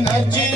ਨੱਚੀ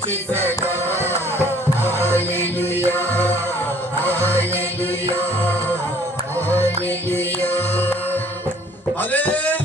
నిలిచి సదా హల్లెలూయా హల్లెలూయా హల్లెలూయా. హల్లెలూయా